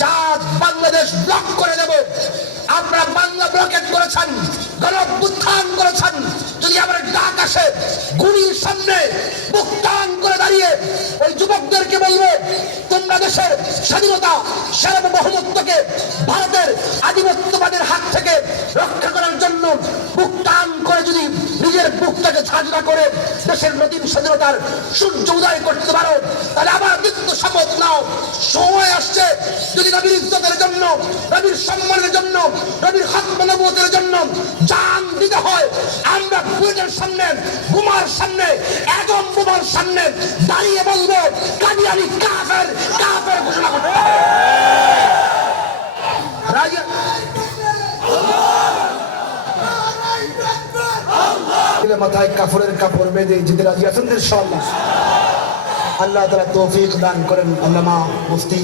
জাত বাংলাদেশ ব্লক করে দেব। আপনারা বাংলা ব্লকেট করেছেন, গণঅভ্যুত্থান করেছেন। যদি আমার ডাক আসে, গুলির সামনে বুক টান করে দাঁড়িয়ে ওই যুবকদেরকে বলবো, তোমরা দেশের স্বাধীনতা সার্বভৌমত্বকে ভারতের আধিপত্যবাদের হাত থেকে রক্ষা করার জন্য বুক টান করে যদি নিজের বুকটাকে ঝাঁঝরা করে দেশের নতুন স্বাধীনতার সূর্য উদয় করতে পারো, তাহলে আবার মৃত্যু শপথ নাও। সময় আসছে, যদি নবীর ইজ্জতের জন্য, নবীর সম্মানের জন্য, নবীর খাতমে নবুয়তের জন্য জান দিতে হয়, আমরা বুলেটের সামনে, বোমার সামনে, একদম বোমার সামনে দাঁড়িয়ে বলবো, কাদিয়ানী কাফের, কাফের ঘোষণা করতে হবে। মাথায় কাপড়ের কাপড় বেঁধে যেতে রাজি আছেন ইনশাআল্লাহ। আল্লাহ তাআলা তৌফিক দান করেন। আল্লামা মুফতি